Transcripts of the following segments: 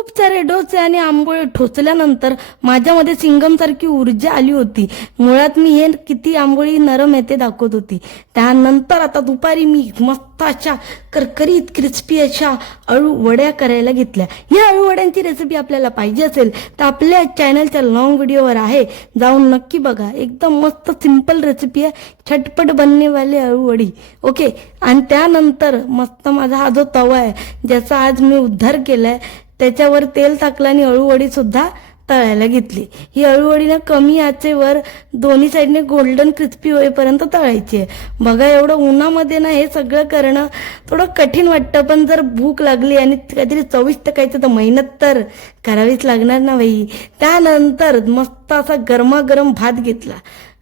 खूप सारे डोसे आणि आंबोळे ठोचल्यानंतर माझ्यामध्ये सिंगमसारखी ऊर्जा आली होती. मुळात मी हे किती आंबोळी नरम आहे ते दाखवत होती. त्यानंतर आता दुपारी मी मस्त अशा करकरीत क्रिस्पी अशा अळू वड्या करायला घेतल्या. या अळू वड्यांची रेसिपी आपल्याला पाहिजे असेल तर आपल्या चॅनलच्या लॉंग व्हिडिओवर आहे, जाऊन नक्की बघा. एकदम मस्त सिंपल रेसिपी आहे, झटपट बनने वाले अळू वडी. ओके. आणि त्यानंतर मस्त माझा हा जो तवा आहे ज्याचा आज मी उद्धार केलाय त्याच्यावर तेल टाकलं आणि अळूवडी सुद्धा तळायला घेतली. ही अळूवडी ना कमी आचेवर दोन्ही साईडने गोल्डन क्रिस्पी होईपर्यंत तळायची आहे. बघा, एवढं उन्हामध्ये ना हे सगळं करणं थोडं कठीण वाटतं, पण जर भूक लागली आणि काहीतरी चविष्ट खायचं तर मेहनत तर करावीच लागणार ना बाई. त्यानंतर मस्त असा गरमागरम भात घेतला.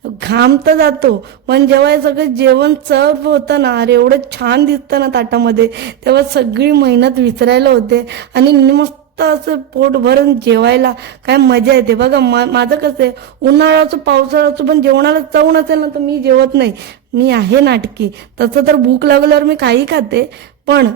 घाम तर जातो, पण जेव्हा हे सगळं जेवण सर्व होतं ना, अरे एवढं छान दिसतं ना ताटामध्ये, तेव्हा सगळी मेहनत विसरायला होते आणि मस्त असं पोट भरून जेवायला काय मजा येते. बघा माझं कसं आहे, उन्हाळ्याचं पावसाळ्याचं पण जेवणाला चव नसेल ना तर मी जेवत नाही. मी आहे नाटकी. तसं तर भूक लागल्यावर मी काही खाते, पण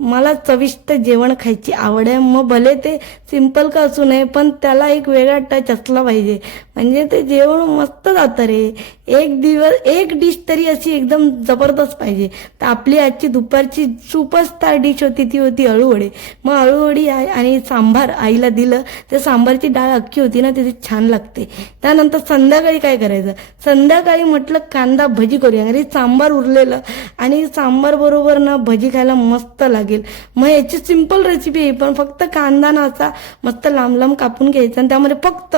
मला चविष्ट जेवण खायची आवड आहे. मग भले ते सिंपल का असू नये, पण त्याला एक वेगळा टच असला पाहिजे, म्हणजे ते जेवण मस्त जातं रे. एक दिवस एक डिश तरी अशी एकदम जबरदस्त पाहिजे. तर आपली आजची दुपारची सुपरस्टार डिश होती ती होती अळूवडी. मग अळूवडी आणि सांबार आईला दिलं. ते सांबारची डाळ अख्खी होती ना, तिथे छान लागते. त्यानंतर संध्याकाळी काय करायचं, संध्याकाळी म्हटलं कांदा भजी करूया. अरे सांबार उरलेलं आणि सांबार बरोबर ना भजी खायला मस्त लागेल. मग याची सिंपल रेसिपी आहे, पण फक्त कांदा ना असा मस्त लांब लांब कापून घ्यायचा आणि त्यामध्ये फक्त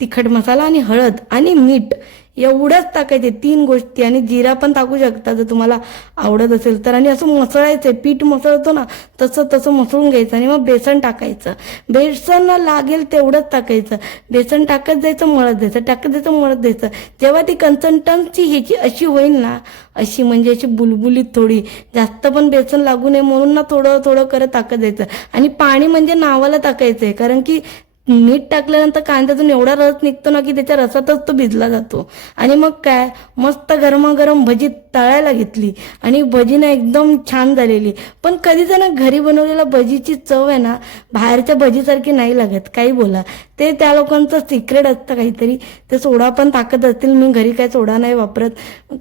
तिखट मसाला आणि हळद आणि मीठ एवढंच टाकायचे, 3 गोष्टी. आणि जिरा पण टाकू शकता जर तुम्हाला आवडत असेल तर. आणि असं मसळायचं, पीठ मसळतो ना तसं तसं मसळून घ्यायचं. आणि मग बेसन टाकायचं. बेसन लागेल तेवढंच टाकायचं. बेसन टाकत जायचं, मळत जायचं, टाकत जायचं, मळत जायचं. जेव्हा ती कन्सिस्टन्सी ह्याची अशी होईल ना, अशी म्हणजे अशी बुलबुलीत, थोडी जास्त पण बेसन लागू नये म्हणून ना थोडं थोडं करत टाकत जायचं. आणि पाणी म्हणजे नावाला टाकायचंय, कारण की मीठ टाकल्यानंतर कांद्यातून एवढा रस निघतो ना की त्याच्या रसातच तो भिजला जातो. आणि मग काय मस्त गरमागरम भजी तळायला घेतली आणि भजी ना एकदम छान झालेली. पण कधीच ना घरी बनवलेल्या भजीची चव आहे ना बाहेरच्या भजीसारखी नाही लागत. काही बोला, ते त्या लोकांचं सिक्रेट असतं काहीतरी. ते सोडा पण टाकत असतील. मी घरी काय सोडा नाही वापरत,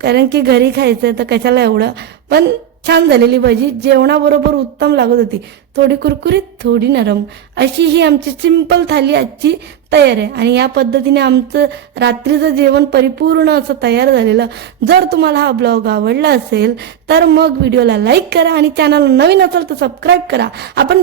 कारण की घरी खायचं तर कशाला एवढं. पण छान झालेली भजी, जेवणाबरोबर उत्तम लागत होती. थोडी कुरकुरीत, थोडी नरम, अशी ही आमची सिंपल थाली आजची तयार आहे. आणि या पद्धतीने आमचं रात्रीचं जेवण परिपूर्ण असं तयार झालेलं. जर तुम्हाला हा ब्लॉग आवडला असेल तर मग व्हिडिओला लाईक करा आणि चॅनल नवीन असेल तर सबस्क्राईब करा. आपण